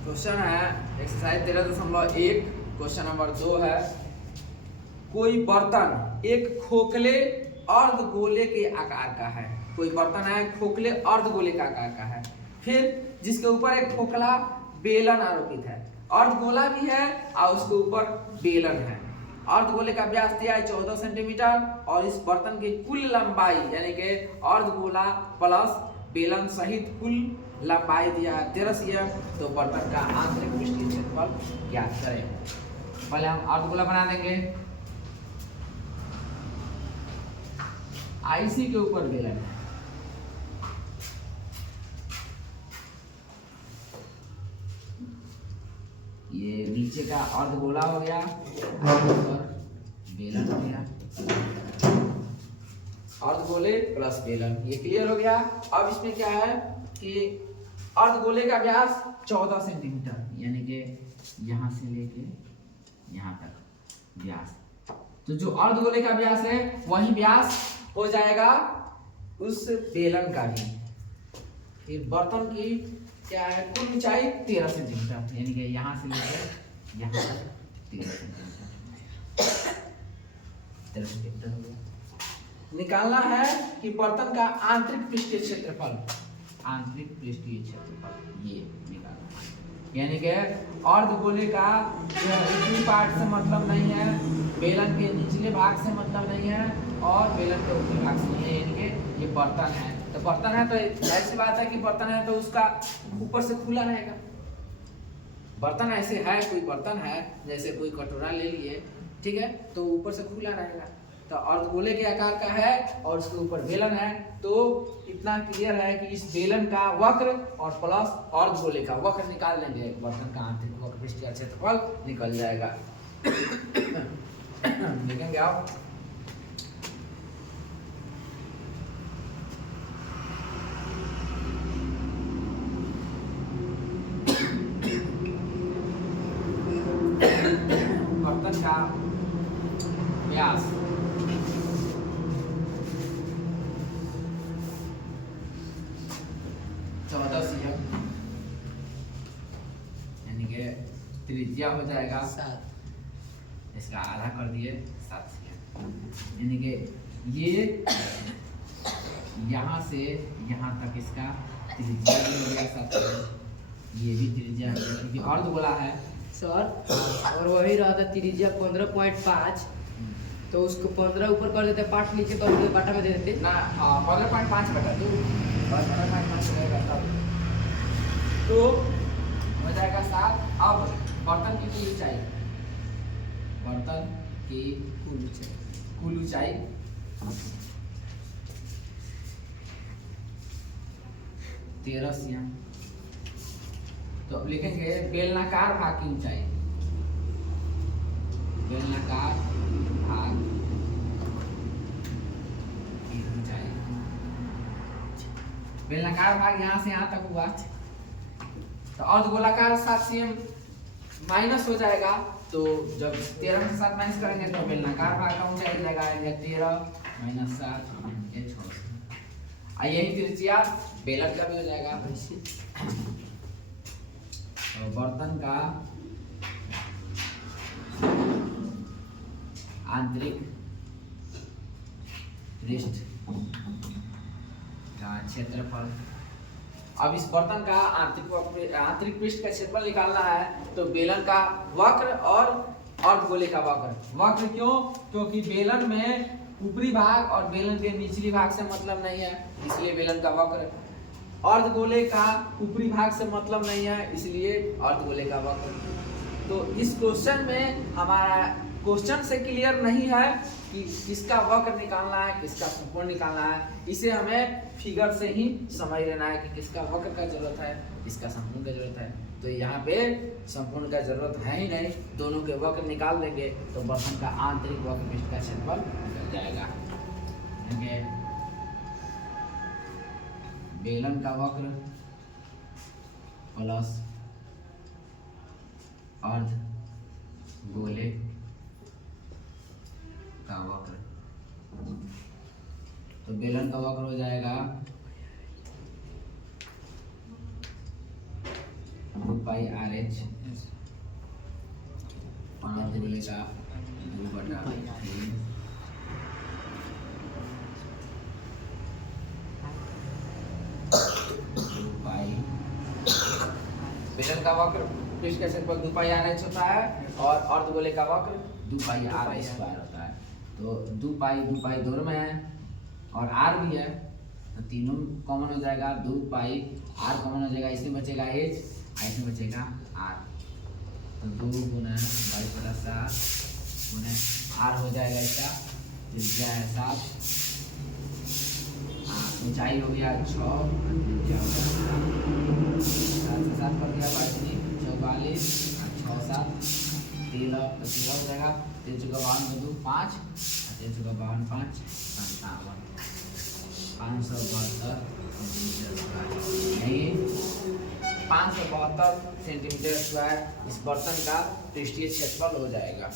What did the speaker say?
Question है exercise 13.1। Question number 2 है, कोई बर्तन एक खोखले अर्धगोले के आकार का है। कोई बर्तन है खोखले अर्धगोले का आकार का है, फिर जिसके ऊपर एक खोखला बेलन आरोपित है। अर्धगोला भी है और उसके ऊपर बेलन है। अर्धगोले का व्यास दिया है 14 सेंटीमीटर और इस बर्तन की कुल लंबाई यानी कि अर्धगोला प्लस बेलन सहित कुल लंबाई दिया है 13 cm। तो बर्तन का आंतरिक पृष्ठीय क्षेत्रफल ज्ञात करें। पहले हम अर्धगोला बना देंगे। आईसी के ऊपर बेलन है, ये नीचे का अर्धगोला हो गया और बेलन हो गया। अर्धगोले प्लस बेलन, ये क्लियर हो गया। अब इसमें क्या है कि अर्धगोले का व्यास 14 सेंटीमीटर यानी कि यहाँ से लेके यहाँ तक व्यास। तो जो अर्धगोले का व्यास है वही व्यास हो जाएगा उस बेलन का भी। फिर बर्तन की क्या है कुल ऊंचाई 13 सेंटीमीटर यानी कि यहाँ से लेकर यहाँ तक 13 सेंटीमीटर हो गया। निकालना है कि बर्तन का आंतरिक पृष्ठीय क्षेत्रफल, आंतरिक पृष्ठीय क्षेत्रफल ये निकालना है। यानी कि अर्धगोले का ऊपरी पार्ट से मतलब नहीं है, बेलन के निचले भाग से मतलब नहीं है और बेलन के ऊपरी भाग से नहीं है। यानी कि ये बर्तन है, तो बर्तन है तो ऐसी बात है कि बर्तन है तो उसका ऊपर से खुला रहेगा। बर्तन ऐसे है, कोई बर्तन है जैसे कोई कटोरा ले लिए, ठीक है, तो ऊपर से खुला रहेगा। तो अर्धगोले के आकार का है और उसके ऊपर बेलन है, तो इतना क्लियर है कि इस बेलन का वक्र और प्लस अर्धगोले का वक्र निकाल लेंगे, बर्तन का आंतरिक वक्र पृष्ठीय क्षेत्रफल निकल जाएगा। देखेंगे आप बर्तन का व्यास 14 cm यानी कि त्रिज्या हो जाएगा 7, इसका आधा कर दिए 7 cm यानी कि ये यहाँ से यहाँ तक इसका त्रिज्या भी हो गया 7 cm, ये भी त्रिज्या हो गया क्योंकि अर्धगोला है सर। और वही रहता त्रिज्या 15.5, तो उसको 15 ऊपर कर देते, 5 नीचे कर देते, बाटा में दे देते ना। 15.5 बटा 2 15.5 रहेगा तब तो हो जाएगा 7। अब बर्तन की कुल ऊंचाई, बर्तन की कुल ऊंचाई 13 cm। तो अब लिखेंगे बेलनाकार भाग की ऊंचाई, बेलनाकार भाग की ऊंचाई। बेलनाकार भाग यहाँ से यहाँ तक हुआ, तो अर्धगोलाकार 7 cm माइनस हो जाएगा। तो जब 13 में 7 माइनस करेंगे तो बेलनाकार भाग का ऊंचाई हो जाएगा 13 - 7 ये 6। यही त्रिज्या बेलन का भी हो जाएगा। तो बर्तन का आंतरिक पृष्ठ का क्षेत्रफल। अब इस बर्तन का आंतरिक पृष्ठ का क्षेत्रफल निकालना है, तो बेलन का वक्र और अर्धगोले का वक्र। वक्र क्यों? क्योंकि बेलन में ऊपरी भाग और बेलन के निचली भाग से मतलब नहीं है, इसलिए बेलन का वक्र। अर्धगोले का ऊपरी भाग से मतलब नहीं है, इसलिए अर्धगोले का वक्र। तो इस क्वेश्चन में हमारा क्वेश्चन से क्लियर नहीं है कि किसका वक्र निकालना है, किसका संपूर्ण निकालना है। इसे हमें फिगर से ही समझ लेना है कि किसका वक्र का जरूरत है, किसका संपूर्ण का जरूरत है। तो यहाँ पे संपूर्ण का जरूरत है ही नहीं, दोनों के वक्र निकाल देंगे तो बर्तन का आंतरिक वक्र पृष्ठ का क्षेत्रफल निकल जाएगा। बेलन का वक्र प्लस अर्धगोले का वक्र, तो बेलन का वक्र हो जाएगा पाई आर एच, और अर्धगोले का 2/3 2 पाई। बेलन का वक्र पृष्ठ के क्षेत्रफल 2 पाई आर एच होता है और अर्धगोले का वक्र 2 पाई आर स्क्वायर होता है। तो 2 पाई दोनों में है और आर भी है, तो तीनों कॉमन हो जाएगा। 2 पाई आर कॉमन हो जाएगा, इसमें बचेगा एच, इसमें बचेगा आर। तो 2 गुना 22/7 गुना आर हो जाएगा इसका, त्रिज्या है 7, ऊंचाई हो गया 6 और त्रिज्या हो गया 7 से 7 कर दिया 22 44 और 6 7 13 हो जाएगा। 3 चौका 52 5 और 3 चौका 52 5 57 572 सेंटीमीटर स्क्वायर। यही 572 सेंटीमीटर स्क्वायर इस बर्तन का पृष्ठीय क्षेत्रफल हो जाएगा।